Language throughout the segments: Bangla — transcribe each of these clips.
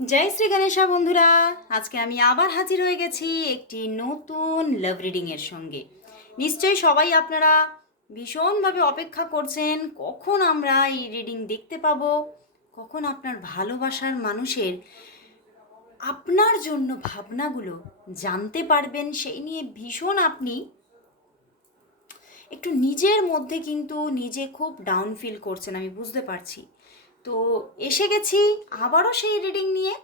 জয় শ্রী গণেশা বন্ধুরা, আজকে আমি আবার হাজির হয়ে গেছি একটি নতুন লাভ রিডিংয়ের সঙ্গে। নিশ্চয়ই সবাই আপনারা ভীষণভাবে অপেক্ষা করছেন, কখন আমরা এই রিডিং দেখতে পাবো, কখন আপনার ভালোবাসার মানুষের আপনার জন্য ভাবনাগুলো জানতে পারবেন, সেই নিয়ে ভীষণ আপনি একটু নিজের মধ্যে কিন্তু নিজে খুব ডাউন ফিল করছেন, আমি বুঝতে পারছি। তো এসে গেছি আবারও সেই রিডিং নিয়ে।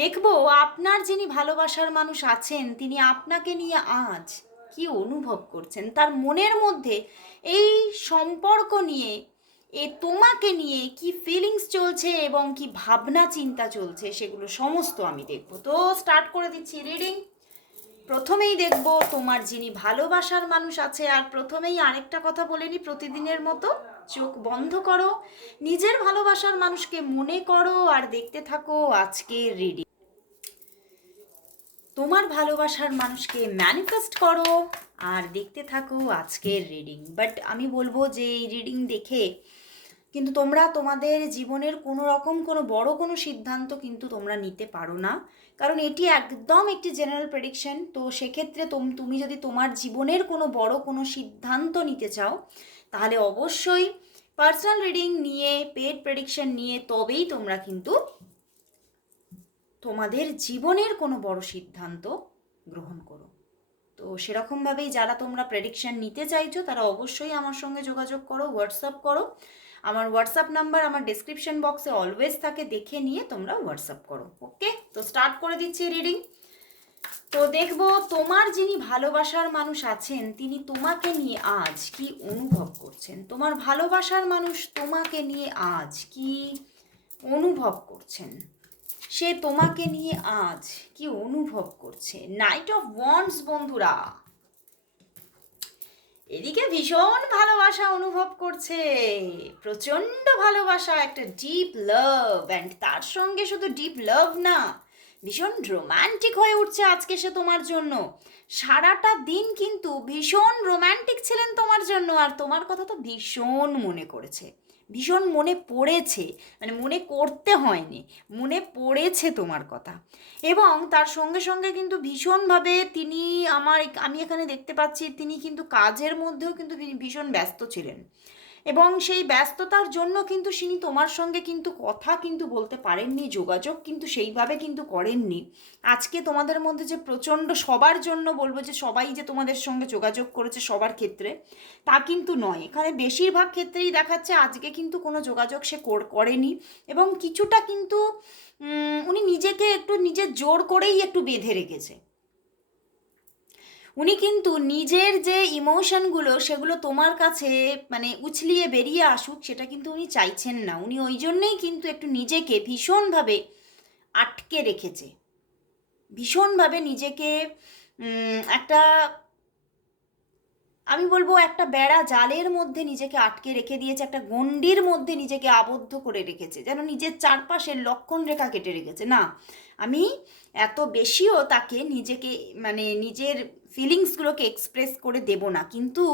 দেখব আপনার যিনি ভালোবাসার মানুষ আছেন, তিনি আপনাকে নিয়ে আজ কি অনুভব করছেন? তার মনের মধ্যে এই সম্পর্ক নিয়ে, এ তোমাকে নিয়ে কি ফিলিংস চলছে এবং কি ভাবনা চিন্তা চলছে সেগুলো সমস্ত আমি দেখব। তো স্টার্ট করে দিচ্ছি রিডিং প্রথমেই দেখব তোমার যিনি ভালোবাসার মানুষ আছে, আর প্রথমেই আরেকটা কথা বলে নি প্রতিদিনের মতো। চোখ বন্ধ করো, নিজের ভালোবাসার মানুষকে মনে করো আর দেখতে থাকো আজকের রিডিং। তোমার ভালোবাসার মানুষকে ম্যানিফেস্ট করো আর দেখতে থাকো আজকের রিডিং বাট আমি বলব যে এই রিডিং দেখে কিন্তু তোমরা তোমাদের জীবনের কোনো রকম, কোনো বড় কোনো সিদ্ধান্ত কিন্তু তোমরা নিতে পারো না। কারণ এটি একদম একটি জেনারেল প্রেডিকশন তো সেক্ষেত্রে তোম- তুমি যদি তোমার জীবনের কোনো বড় কোনো সিদ্ধান্ত নিতে চাও তাহলে অবশ্যই পার্সোনাল রিডিং নিয়ে পেড প্রেডিকশন নিয়ে তবেই তোমরা কিন্তু তোমাদের জীবনের কোনো বড় সিদ্ধান্ত গ্রহণ করো। তো সেরকমভাবেই যারা তোমরা প্রেডিকশন নিতে চাইছো, তারা অবশ্যই আমার সঙ্গে যোগাযোগ করো হোয়াটসঅ্যাপ করো। আমার হোয়াটসঅ্যাপ নাম্বার আমার ডেসক্রিপশন বক্সে অলওয়েজ থাকে, দেখে নিয়ে তোমরা হোয়াটসঅ্যাপ করো ওকে তো স্টার্ট করে দিচ্ছি রিডিং তো দেখব তোমার যিনি ভালোবাসার মানুষ আছেন, তিনি তোমাকে নিয়ে আজ কি অনুভব করছেন? তোমার ভালোবাসার মানুষ তোমাকে নিয়ে আজ কি অনুভব করছেন? সে তোমাকে নিয়ে আজ কি অনুভব করছে? নাইট অফ ওয়ান্স বন্ধুরা। এদিকে ভীষণ ভালোবাসা অনুভব করছে। প্রচণ্ড ভালোবাসা, একটা ডিপ লাভ অ্যান্ড তার সঙ্গে শুধু ডিপ লাভ না ভীষণ রোমান্টিক হয়ে উঠছে আজকে সে তোমার জন্য। সারাটা দিন কিন্তু ভীষণ রোমান্টিক ছিলেন তোমার জন্য, আর তোমার কথা তো ভীষণ মনে করেছে। ভীষণ মনে পড়েছে মানে মনে করতে হয়নি, মনে পড়েছে তোমার কথা। এবং তার সঙ্গে সঙ্গে কিন্তু ভীষণভাবে তিনি আমার, আমি এখানে দেখতে পাচ্ছি, তিনি কিন্তু কাজের মধ্যেও কিন্তু ভীষণ ব্যস্ত ছিলেন। এবং সেই ব্যস্ততার জন্য কিন্তু তিনি তোমার সঙ্গে কিন্তু কথা কিন্তু বলতে পারেননি, যোগাযোগ কিন্তু সেইভাবে কিন্তু করেননি। আজকে তোমাদের মধ্যে যে প্রচণ্ড সবার জন্য বলব যে সবাই যে তোমাদের সঙ্গে যোগাযোগ করেছে সবার ক্ষেত্রে, তা কিন্তু নয়। এখানে বেশিরভাগ ক্ষেত্রেই দেখাচ্ছে আজকে কিন্তু কোনো যোগাযোগ সে করেনি এবং কিছুটা কিন্তু উনি নিজেকে একটু নিজের জোর করেই একটু বেঁধে রেখেছে। উনি কিন্তু নিজের যে ইমোশনগুলো সেগুলো তোমার কাছে মানে উছলিয়ে বেরিয়ে আসুক, সেটা কিন্তু উনি চাইছেন না। উনি ওই জন্যেই কিন্তু একটু নিজেকে ভীষণভাবে আটকে রেখেছে। ভীষণভাবে নিজেকে একটা আমি বলব একটা বেড়া জালের মধ্যে নিজেকে আটকে রেখে দিয়েছে, একটা গণ্ডির মধ্যে নিজেকে আবদ্ধ করে রেখেছে, যেন নিজের চারপাশের লক্ষণ রেখা কেটে রেখেছে। না, আমি এত বেশিও তাকে নিজেকে মানে নিজের ফিলিংসগুলোকে এক্সপ্রেস করে দেব না। কিন্তু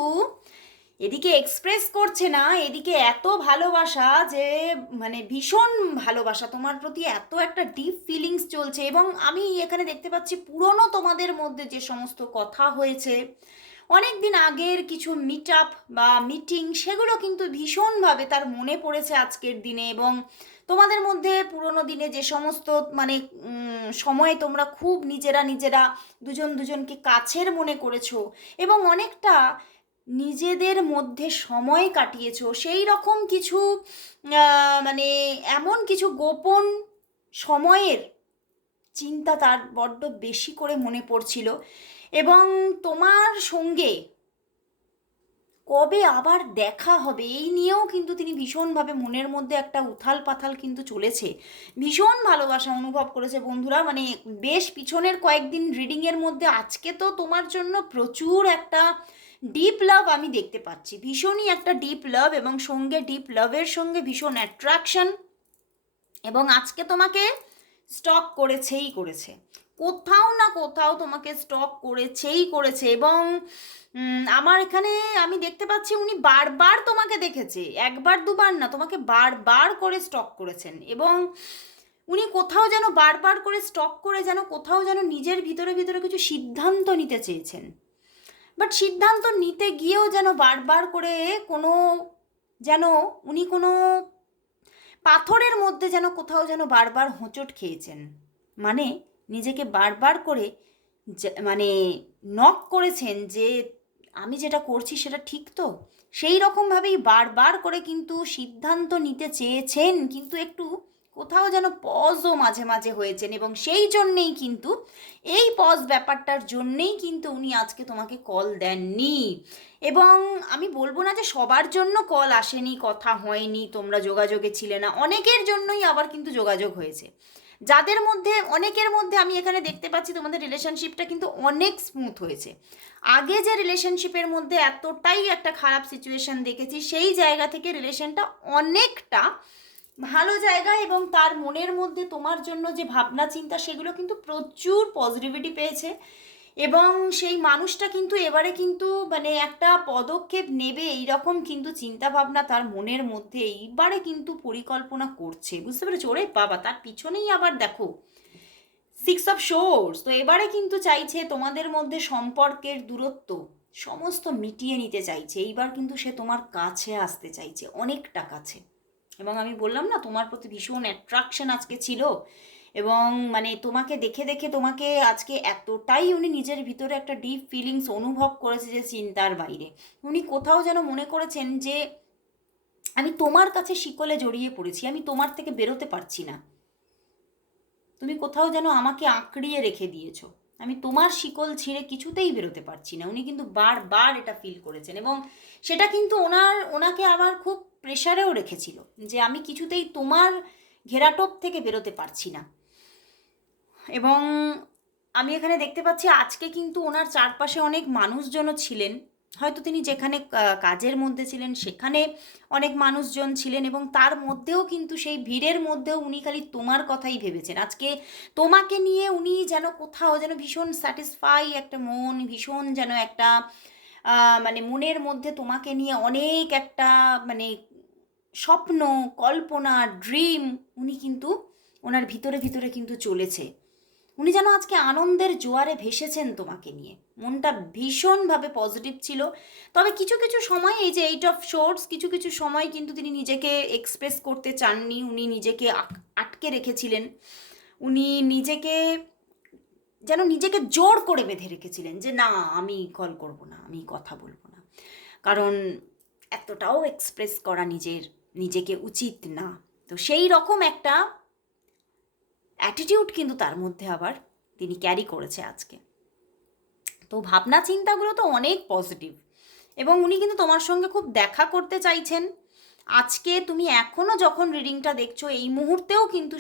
এদিকে এক্সপ্রেস করছে না, এদিকে এত ভালোবাসা যে মানে ভীষণ ভালোবাসা, তোমার প্রতি এত একটা ডিপ ফিলিংস চলছে এবং আমি এখানে দেখতে পাচ্ছি পুরনো তোমাদের মধ্যে যে সমস্ত কথা হয়েছে অনেক দিন আগের কিছু মিট আপ বা মিটিং সেগুলো কিন্তু ভীষণভাবে তার মনে পড়েছে আজকের দিনে এবং তোমাদের মধ্যে পুরোনো দিনে যে সমস্ত মানে সময়ে তোমরা খুব নিজেরা নিজেরা দুজন দুজনকে কাছের মনে করেছ এবং অনেকটা নিজেদের মধ্যে সময় কাটিয়েছো, সেই রকম কিছু মানে এমন কিছু গোপন সময়ের চিন্তা তার বড্ড বেশি করে মনে পড়ছিল। এবং তোমার সঙ্গে কবে আবার দেখা হবে, এই নিয়েও কিন্তু তিনি ভীষণভাবে মনের মধ্যে একটা উথাল পাথাল কিন্তু চলেছে। ভীষণ ভালোবাসা অনুভব করেছে বন্ধুরা মানে বেশ পিছনের কয়েকদিন রিডিংয়ের মধ্যে আজকে তো তোমার জন্য প্রচুর একটা ডিপ লাভ আমি দেখতে পাচ্ছি। ভীষণই একটা ডিপ লাভ এবং সঙ্গে ডিপ লাভের সঙ্গে ভীষণ অ্যাট্রাকশন এবং আজকে তোমাকে স্টক করেছেই করেছে। কোথাও না কোথাও তোমাকে স্টক করেছেই করেছে এবং আমার এখানে আমি দেখতে পাচ্ছি উনি বারবার তোমাকে দেখেছে, একবার দুবার না, তোমাকে বারবার করে স্টক করেছেন এবং উনি কোথাও যেন বারবার করে স্টক করে যেন কোথাও যেন নিজের ভিতরে ভিতরে কিছু সিদ্ধান্ত নিতে চেয়েছেন। বাট সিদ্ধান্ত নিতে গিয়েও যেন বারবার করে কোনো যেন উনি কোনো পাথরের মধ্যে যেন কোথাও যেন বারবার হোঁচট খেয়েছেন। মানে নিজেকে বারবার করে মানে নক করেছেন যে, আমি যেটা করছি সেটা ঠিক তো? সেই রকমভাবেই বারবার করে কিন্তু সিদ্ধান্ত নিতে চেয়েছেন, কিন্তু একটু কোথাও যেন পজও মাঝে মাঝে হয়েছেন এবং সেই জন্যেই কিন্তু, এই পজ ব্যাপারটার জন্যেই কিন্তু উনি আজকে তোমাকে কল দেননি। এবং আমি বলব না যে সবার জন্য কল আসেনি, কথা হয়নি, তোমরা যোগাযোগে ছিলে না, অনেকের জন্যই আবার কিন্তু যোগাযোগ হয়েছে। যাদের মধ্যে, অনেকের মধ্যে আমি এখানে দেখতে পাচ্ছি তোমাদের রিলেশনশিপটা কিন্তু অনেক স্মুথ হয়েছে। আগে যে রিলেশনশিপের মধ্যে এতটাই একটা খারাপ সিচুয়েশন দেখেছি, সেই জায়গা থেকে রিলেশনটা অনেকটা ভালো জায়গা এবং তার মনের মধ্যে তোমার জন্য যে ভাবনা চিন্তা সেগুলো কিন্তু প্রচুর পজিটিভিটি পেয়েছে। এবং সেই মানুষটা কিন্তু এবারে কিন্তু মানে একটা পদক্ষেপ নেবে, এইরকম কিন্তু চিন্তা ভাবনা তার মনের মধ্যে এইবারে কিন্তু পরিকল্পনা করছে। বুঝতে পেরেছ? ওরে বাবা, তার পিছনেই আবার দেখো সিক্স অফ শোর্স তো এবারে কিন্তু চাইছে তোমাদের মধ্যে সম্পর্কের দূরত্ব সমস্ত মিটিয়ে নিতে চাইছে। এইবার কিন্তু সে তোমার কাছে আসতে চাইছে, অনেকটা কাছে। এবং আমি বললাম না, তোমার প্রতি ভীষণ অ্যাট্রাকশন আজকে ছিল। এবং মানে তোমাকে দেখে দেখে তোমাকে আজকে এতটাই উনি নিজের ভিতরে একটা ডিপ ফিলিংস অনুভব করেছে যে চিন্তার বাইরে। উনি কোথাও যেন মনে করেছেন যে, আমি তোমার কাছে শিকলে জড়িয়ে পড়েছি, আমি তোমার থেকে বেরোতে পারছি না। তুমি কোথাও যেন আমাকে আঁকড়িয়ে রেখে দিয়েছ। আমি তোমার শিকল ছিঁড়ে কিছুতেই বেরোতে পারছি না। উনি কিন্তু বারবার এটা ফিল করেছেন এবং সেটা কিন্তু ওনার, ওনাকে আবার খুব প্রেশারেও রেখেছিল যে আমি কিছুতেই তোমার ঘেরাটোপ থেকে বেরোতে পারছি না। এবং আমি এখানে দেখতে পাচ্ছি আজকে কিন্তু ওনার চারপাশে অনেক মানুষজনও ছিলেন। হয়তো তিনি যেখানে কাজের মধ্যে ছিলেন, সেখানে অনেক মানুষজন ছিলেন এবং তার মধ্যেও কিন্তু সেই ভিড়ের মধ্যেও উনি খালি তোমার কথাই ভেবেছেন। আজকে তোমাকে নিয়ে উনি যেন কোথাও যেন ভীষণ স্যাটিসফাই একটা মন, ভীষণ যেন একটা মানে মনের মধ্যে তোমাকে নিয়ে অনেক একটা মানে স্বপ্ন, কল্পনা ড্রিম উনি কিন্তু ওনার ভিতরে ভিতরে কিন্তু চলেছে। উনি যেন আজকে আনন্দের জোয়ারে ভেসেছেন তোমাকে নিয়ে। মনটা ভীষণভাবে পজিটিভ ছিল। তবে কিছু কিছু সময়, এই যে এইট অফ শোর্টস কিছু কিছু সময় কিন্তু তিনি নিজেকে এক্সপ্রেস করতে চাননি, উনি নিজেকে আটকে রেখেছিলেন। উনি নিজেকে যেন নিজেকে জোর করে বেঁধে রেখেছিলেন যে, না, আমি কল করব না, আমি কথা বলব না। কারণ এতটাও এক্সপ্রেস করা নিজের, নিজেকে উচিত না। তো সেই রকম একটা অ্যাটিটিউড কিন্তু তার মধ্যে আবার তিনি ক্যারি করেছে আজকে। তো ভাবনা চিন্তাগুলো তো অনেক পজিটিভ এবং উনি কিন্তু তোমার সঙ্গে খুব দেখা করতে চাইছেন। আজকে তুমি এখনও যখন রিডিংটা দেখছ, এই মুহূর্তেও কিন্তু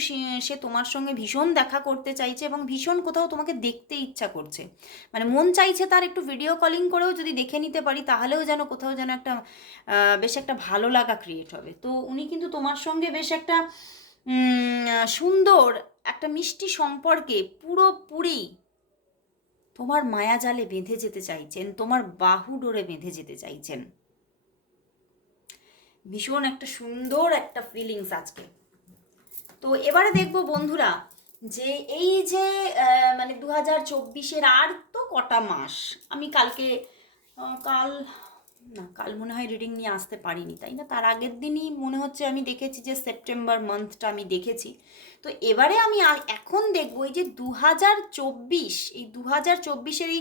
সে তোমার সঙ্গে ভীষণ দেখা করতে চাইছে এবং ভীষণ কোথাও তোমাকে দেখতে ইচ্ছা করছে। মানে মন চাইছে তার একটু ভিডিও কলিং করেও যদি দেখে নিতে পারি, তাহলেও যেন কোথাও যেন একটা বেশ একটা ভালো লাগা ক্রিয়েট হবে। তো উনি কিন্তু তোমার সঙ্গে বেশ একটা সুন্দর একটা মিষ্টি সম্পর্কে পুরোপুরি তোমার মায়াজালে বেঁধে যেতে চাইছেন, তোমার বাহু ডোরে বেঁধে যেতে চাইছেন। ভীষণ একটা সুন্দর একটা ফিলিংস আজকে। তো এবারে দেখব বন্ধুরা যে এই যে মানে দু হাজার চব্বিশের আর তো কটা মাস, আমি কালকে কাল না, কাল মনে হয় রিডিং নিয়ে আসতে পারিনি, তাই না? তার আগের দিনই মনে হচ্ছে আমি দেখেছি যে সেপ্টেম্বর মান্থটা আমি দেখেছি। তো এবারে আমি এখন দেখব এই যে দু হাজার চব্বিশ, এই দু হাজার চব্বিশের চব্বিশেরই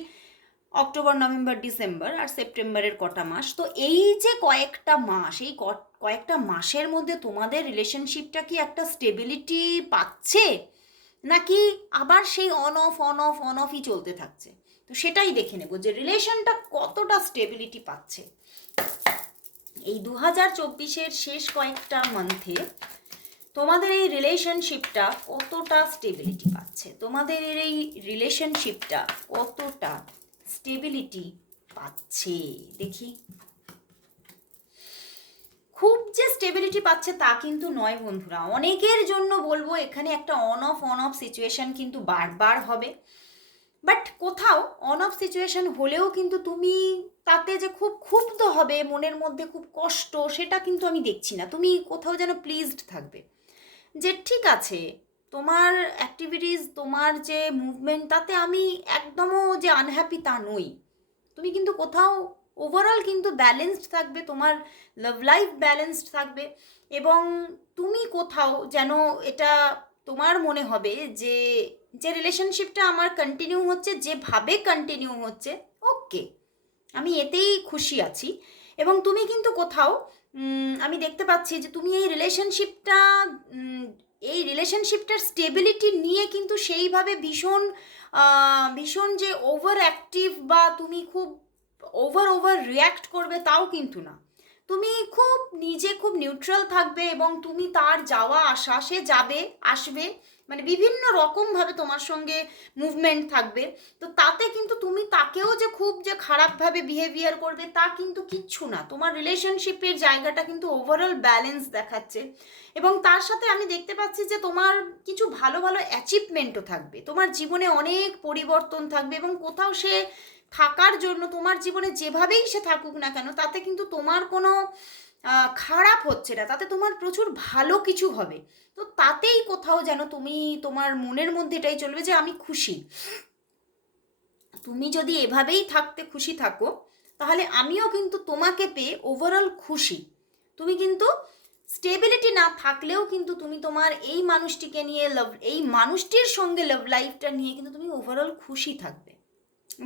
অক্টোবর নভেম্বর ডিসেম্বর আর সেপ্টেম্বরের কটা মাস। তো এই যে কয়েকটা মাস, এই কয়েকটা মাসের মধ্যে তোমাদের রিলেশনশিপটা কি একটা স্টেবিলিটি পাচ্ছে? নাকি আবার সেই on off on off on অফই চলতে থাকছে? তো সেটাই দেখে নেব যে রিলেশনটা কতটা স্টেবিলিটি পাচ্ছে। এই দু হাজার চব্বিশের শেষ কয়েকটা মান্থে তোমাদের এই রিলেশনশিপটা কতটা স্টেবিলিটি পাচ্ছে? তোমাদের এই রিলেশনশিপটা কতটা স্টেবিলিটি পাচ্ছে? দেখি। খুব যে স্টেবিলিটি পাচ্ছে তা কিন্তু নয় বন্ধুরা। অনেকের জন্য বলব এখানে একটা on off on off situation কিন্তু বারবার হবে। বাট কোথাও অন অফ সিচুয়েশন হলেও কিন্তু তুমি তাতে যে খুব ক্ষুব্ধ হবে, মনের মধ্যে খুব কষ্ট, সেটা কিন্তু আমি দেখছি না। তুমি কোথাও যেন প্লিজড থাকবে। যে ঠিক আছে, তোমার অ্যাক্টিভিটিস তোমার যে মুভমেন্ট তাতে আমি একদমও যে আনহ্যাপি তা নই। তুমি কিন্তু কোথাও ওভারঅল কিন্তু ব্যালেন্সড থাকবে, তোমার লাভ লাইফ ব্যালেন্সড থাকবে। এবং তুমি কোথাও যেন এটা তোমার মনে হবে যে যে রিলেশনশিপটা আমার কন্টিনিউ হচ্ছে, যেভাবে কন্টিনিউ হচ্ছে ওকে আমি এতেই খুশি আছি। এবং তুমি কিন্তু কোথাও আমি দেখতে পাচ্ছি যে তুমি এই রিলেশনশিপটা এই রিলেশনশিপটার স্টেবিলিটি নিয়ে কিন্তু সেইভাবে ভীষণ ভীষণ যে ওভার অ্যাক্টিভ বা তুমি খুব ওভার ওভার রিয়্যাক্ট করবে তাও কিন্তু না। তুমি খুব নিজে খুব নিউট্রাল থাকবে এবং তুমি তার যাওয়া আসা, সে যাবে, আসবে। মানে বিভিন্ন রকমভাবে তোমার সঙ্গে মুভমেন্ট থাকবে। তো তাতে কিন্তু তুমি তাকেও যে খুব যে খারাপভাবে বিহেভিয়ার করবে তা কিন্তু কিচ্ছু না। তোমার রিলেশনশিপের জায়গাটা কিন্তু ওভারঅল ব্যালেন্স দেখাচ্ছে। এবং তার সাথে আমি দেখতে পাচ্ছি যে তোমার কিছু ভালো ভালো অ্যাচিভমেন্টও থাকবে। তোমার জীবনে অনেক পরিবর্তন থাকবে এবং কোথাও সে থাকার জন্য তোমার জীবনে যেভাবেই সে থাকুক না কেন, তাতে কিন্তু তোমার কোনো খারাপ হচ্ছে না, তাতে তোমার প্রচুর ভালো কিছু হবে। তো তাতেই কোথাও যেন তুমি তোমার মনের মধ্যে এটাই চলবে যে আমি খুশি। তুমি যদি এভাবেই থাকতে খুশি থাকো, তাহলে আমিও কিন্তু তোমাকে পেয়ে ওভারঅল খুশি। তুমি কিন্তু স্টেবিলিটি না থাকলেও কিন্তু তুমি তোমার এই মানুষটিকে নিয়ে লাভ এই মানুষটির সঙ্গে লাভ লাইফটা নিয়ে কিন্তু তুমি ওভারঅল খুশি থাকবে।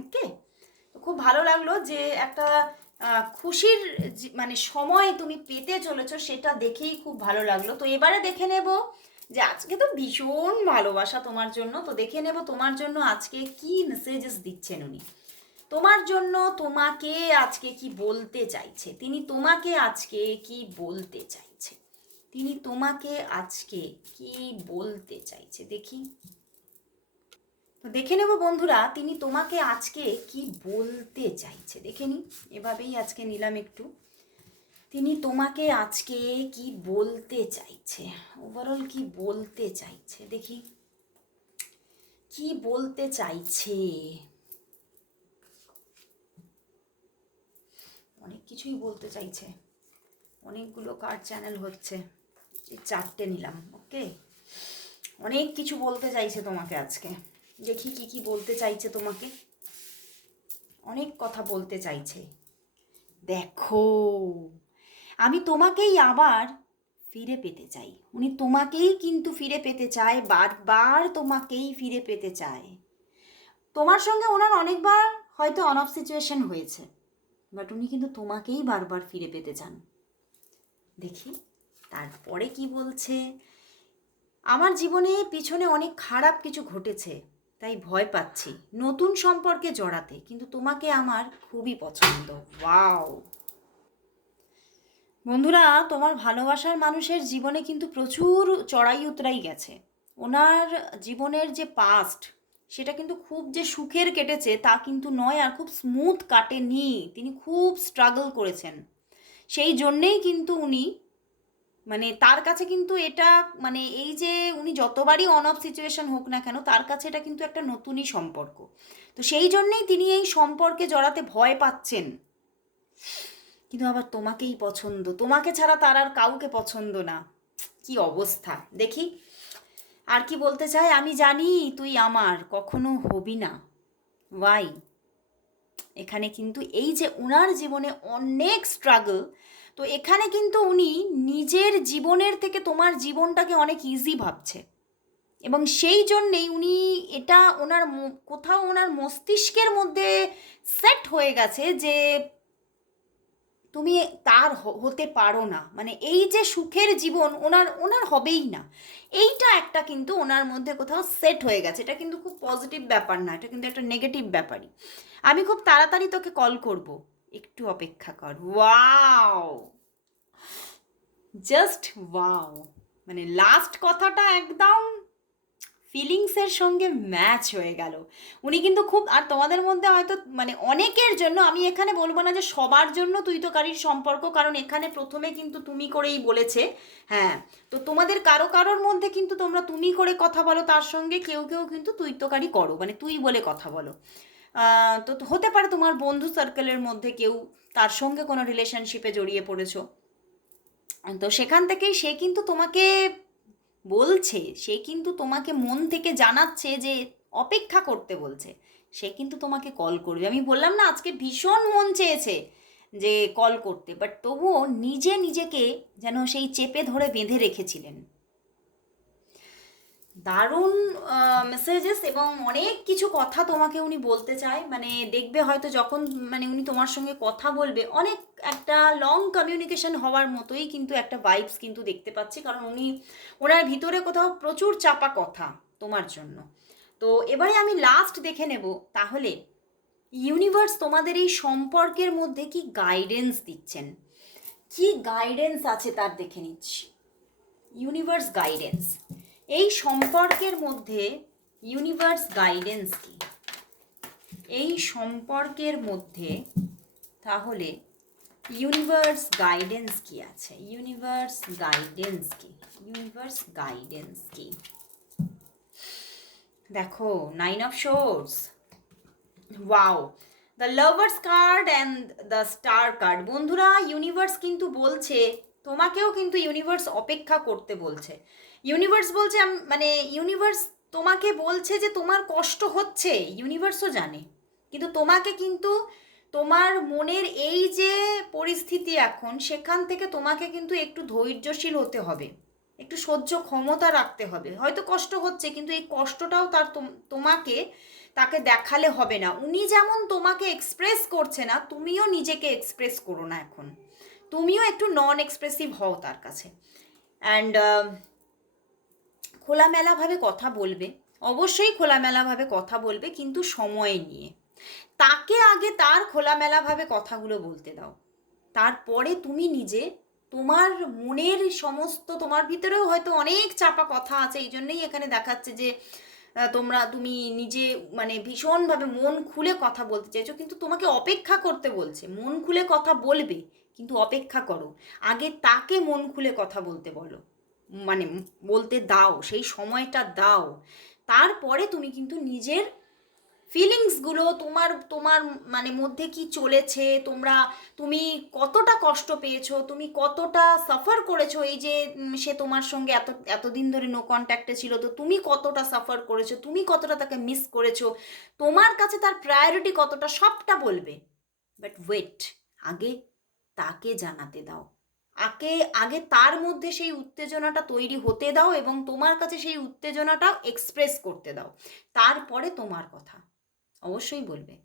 ওকে খুব ভালো লাগল যে একটা খুশির মানে সময় তুমি পেতে চলেছো, সেটা দেখেই খুব ভালো লাগল। তো এবারে দেখে নেব যে আজকে তো ভীষণ ভালোবাসা তোমার জন্য। তো দেখে নেব তোমার জন্য আজকে কি মেসেজেস দিচ্ছেন উনি। তোমার জন্য তোমাকে আজকে কি বলতে চাইছে? তিনি তোমাকে আজকে কি বলতে চাইছে? তিনি তোমাকে আজকে কি বলতে চাইছে? দেখি। তো দেখে নেব বন্ধুরা, তিনি তোমাকে আজকে কি বলতে চাইছে? দেখে নি এভাবেই আজকে নিলাম একটু। তিনি তোমাকে আজকে কি বলতে চাইছে? ওভারঅল কি বলতে চাইছে? দেখি। কি বলতে চাইছে? অনেক কিছুই বলতে চাইছে। অনেকগুলো কার্ড চ্যানেল হচ্ছে। চারটে নিলাম ওকে অনেক কিছু বলতে চাইছে তোমাকে আজকে। দেখি কি কি বলতে চাইছে তোমাকে? অনেক কথা বলতে চাইছে। দেখো, আমি তোমাকেই আবার ফিরে পেতে চাই। উনি তোমাকেই কিন্তু ফিরে পেতে চায়, বারবার তোমাকেই ফিরে পেতে চায়। তোমার সঙ্গে ওনার অনেকবার হয়তো অন অফ সিচুয়েশন হয়েছে বাট উনি কিন্তু তোমাকেই বারবার ফিরে পেতে চান। দেখি, তারপরে কি বলছে? আমার জীবনে পিছনে অনেক খারাপ কিছু ঘটেছে। তাই ভয় পাচ্ছি। নতুন সম্পর্কে জড়াতে, কিন্তু তোমাকে আমার খুবই পছন্দ। ওয়াও! বন্ধুরা, তোমার ভালোবাসার মানুষের জীবনে কিন্তু প্রচুর চড়াই উতরাই গেছে। ওনার জীবনের যে পাস্ট সেটা কিন্তু খুব যে সুখের কেটেছে, তা কিন্তু নয় আর খুব স্মুথ কাটেনি। তিনি খুব স্ট্রাগল করেছেন। সেই জন্যেই কিন্তু উনি মানে তার কাছে কিন্তু এটা মানে এই যে উনি যতবারই অন অফ সিচুয়েশন হোক না কেন, তার কাছে এটা কিন্তু একটা নতুনই সম্পর্ক। তো সেই জন্যেই তিনি এই সম্পর্কে জড়াতে ভয় পাচ্ছেন। কিন্তু আবার তোমাকেই পছন্দ। তোমাকে ছাড়া তার আর কাউকে পছন্দ না। কি অবস্থা। দেখি। আর কি বলতে চাই আমি জানি তুই আমার, কখনো হবি না। ওয়াই এখানে কিন্তু এই যে উনার জীবনে অনেক স্ট্রাগল তো এখানে কিন্তু উনি নিজের জীবনের থেকে তোমার জীবনটাকে অনেক ইজি ভাবছে। এবং সেই জন্যেই উনি এটা ওনার কোথাও ওনার মস্তিষ্কের মধ্যে সেট হয়ে গেছে যে তুমি তার হতে পারো না। মানে এই যে সুখের জীবন ওনার ওনার হবেই না। এইটা একটা কিন্তু ওনার মধ্যে কোথাও সেট হয়ে গেছে। এটা কিন্তু খুব পজিটিভ ব্যাপার না, এটা কিন্তু একটা নেগেটিভ ব্যাপারই। আমি খুব তাড়াতাড়ি তোকে কল করব। একটু অপেক্ষা কর। ওয়াও জাস্ট ওয়াও মানে লাস্ট কথাটা একদম ফিলিংসের সঙ্গে ম্যাচ হয়ে গেল। উনি কিন্তু খুব, আর তোমাদের মধ্যে হয়তো মানে অনেকের জন্য, আমি এখানে বলব না যে সবার জন্য তুই তো কারির সম্পর্ক, কারণ এখানে প্রথমে কিন্তু তুমি করেই বলেছে হ্যাঁ। তো তোমাদের কারও কারোর মধ্যে কিন্তু তোমরা তুমি করে কথা বলো, তার সঙ্গে কেউ কেউ কিন্তু তুই তো কারি করো মানে তুই বলে কথা বলো। তো হতে পারে তোমার বন্ধু সার্কেলের মধ্যে কেউ তার সঙ্গে কোনো রিলেশনশিপে জড়িয়ে পড়েছো। তো সেখান থেকেই সে কিন্তু তোমাকে বলছে, সে কিন্তু তোমাকে মন থেকে জানাচ্ছে যে অপেক্ষা করতে বলছে। সে কিন্তু তোমাকে কল করবে। আমি বললাম না, আজকে ভীষণ মন চেয়েছে যে কল করতে বাট তবুও নিজে নিজেকে যেন সেই চেপে ধরে বেঁধে রেখেছিলেন। দারুণ মেসেজেস এবং অনেক কিছু কথা তোমাকে উনি বলতে চায়। মানে দেখবে হয়তো যখন মানে উনি তোমার সঙ্গে কথা বলবে, অনেক একটা লং কমিউনিকেশন হওয়ার মতোই কিন্তু একটা ভাইবস কিন্তু দেখতে পাচ্ছি। কারণ উনি, ওনার ভিতরে কোথাও প্রচুর চাপা কথা তোমার জন্য। তো এবারে আমি লাস্ট দেখে নেব। তাহলে ইউনিভার্স তোমাদের এই সম্পর্কের মধ্যে কি গাইডেন্স দিচ্ছেন? কি গাইডেন্স আছে তার দেখে নিচ্ছি। ইউনিভার্স গাইডেন্স এই সম্পর্কের মধ্যে ইউনিভার্স গাইডেন্স কি? এই সম্পর্কের মধ্যে তাহলে ইউনিভার্স গাইডেন্স কি আছে? ইউনিভার্স গাইডেন্স কি? ইউনিভার্স গাইডেন্স কি? দেখো nine of swords wow the lovers card and the star card বন্ধুরা ইউনিভার্স কিন্তু বলছে, তোমাকেও কিন্তু ইউনিভার্স অপেক্ষা করতে বলছে। ইউনিভার্স বলছে মানে ইউনিভার্স তোমাকে বলছে যে তোমার কষ্ট হচ্ছে ইউনিভার্সও জানে। কিন্তু তোমাকে কিন্তু তোমার মনের এই যে পরিস্থিতি এখন, সেখান থেকে তোমাকে কিন্তু একটু ধৈর্যশীল হতে হবে। একটু সহ্য ক্ষমতা রাখতে হবে। হয়তো কষ্ট হচ্ছে, কিন্তু এই কষ্টটাও তার তোমাকে, তাকে দেখালে হবে না। উনি যেমন তোমাকে এক্সপ্রেস করছে না, তুমিও নিজেকে এক্সপ্রেস করো না এখন। তুমিও একটু নন এক্সপ্রেসিভ হও তার কাছে। অ্যান্ড খোলামেলাভাবে কথা বলবে, অবশ্যই খোলামেলাভাবে কথা বলবে, কিন্তু সময় নিয়ে। তাকে আগে তার খোলামেলাভাবে কথাগুলো বলতে দাও। তারপরে তুমি নিজে, তোমার মনের সমস্ত, তোমার ভিতরেও হয়তো অনেক চাপা কথা আছে, এই জন্যই এখানে দেখাচ্ছে যে তোমরা, তুমি নিজে মানে ভীষণভাবে মন খুলে কথা বলতে চাইছো, কিন্তু তোমাকে অপেক্ষা করতে বলছে। মন খুলে কথা বলবে, কিন্তু অপেক্ষা করো। আগে তাকে মন খুলে কথা বলতে বলো। মানে বলতে দাও, সেই সময়টা দাও। তারপরে তুমি কিন্তু নিজের ফিলিংসগুলো তোমার তোমার মানে মধ্যে কি চলেছে, তোমরা, তুমি কতটা কষ্ট পেয়েছ, তুমি কতটা সাফার করেছ, এই যে সে তোমার সঙ্গে এত, এতদিন ধরে নো কন্ট্যাক্টে ছিল, তো তুমি কতটা সাফার করেছ, তুমি কতটা তাকে মিস করেছ, তোমার কাছে তার প্রায়োরিটি কতটা, সবটা বলবে। বাট ওয়েট আগে তাকে জানাতে দাও। আগে আগে তার মধ্যে সেই উত্তেজনাটা তৈরি হতে দাও এবং তোমার কাছে সেই উত্তেজনাটা এক্সপ্রেস করতে দাও। তারপরে তোমার কথা। অবশ্যই বলবে।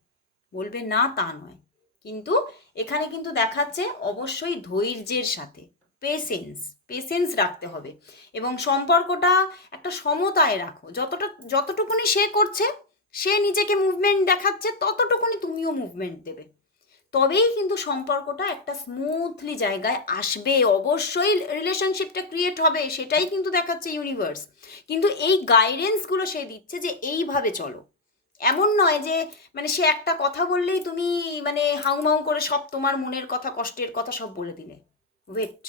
বলবে, না, তা নয়। কিন্তু এখানে কিন্তু দেখাচ্ছে অবশ্যই ধৈর্যের সাথে। পেশেন্স পেশেন্স রাখতে হবে। এবং সম্পর্কটা একটা সমতায় রাখো। যতটা, যতটুকুনি সে করছে, সে নিজেকে মুভমেন্ট দেখাচ্ছে, ততটুকুনি তুমিও মুভমেন্ট দেবে। তবেই কিন্তু সম্পর্কটা একটা স্মুথলি জায়গায় আসবে। অবশ্যই রিলেশনশিপটা ক্রিয়েট হবে, সেটাই কিন্তু দেখাচ্ছে ইউনিভার্স কিন্তু এই গাইডেন্সগুলো সে দিচ্ছে যে এইভাবে চলো। এমন নয় যে মানে সে একটা কথা বললেই তুমি মানে হাউমাউ করে সব তোমার মনের কথা, কষ্টের কথা সব বলে দিলে। ওয়েট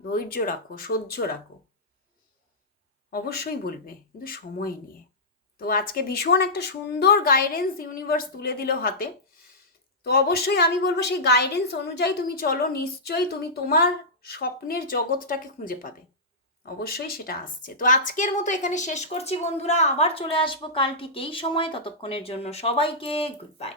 ধৈর্য রাখো, সহ্য রাখো। অবশ্যই বলবে, কিন্তু সময় নিয়ে। তো আজকে ভীষণ একটা সুন্দর গাইডেন্স ইউনিভার্স তুলে দিল হাতে। তো অবশ্যই আমি বলব সেই গাইডেন্স অনুযায়ী তুমি চলো, নিশ্চয়ই তুমি তোমার স্বপ্নের জগৎটাকে খুঁজে পাবে। অবশ্যই সেটা আসছে। তো আজকের মতো এখানে শেষ করছি বন্ধুরা, আবার চলে আসব কাল ঠিক এই সময়। ততক্ষণের জন্য সবাইকে গুড বাই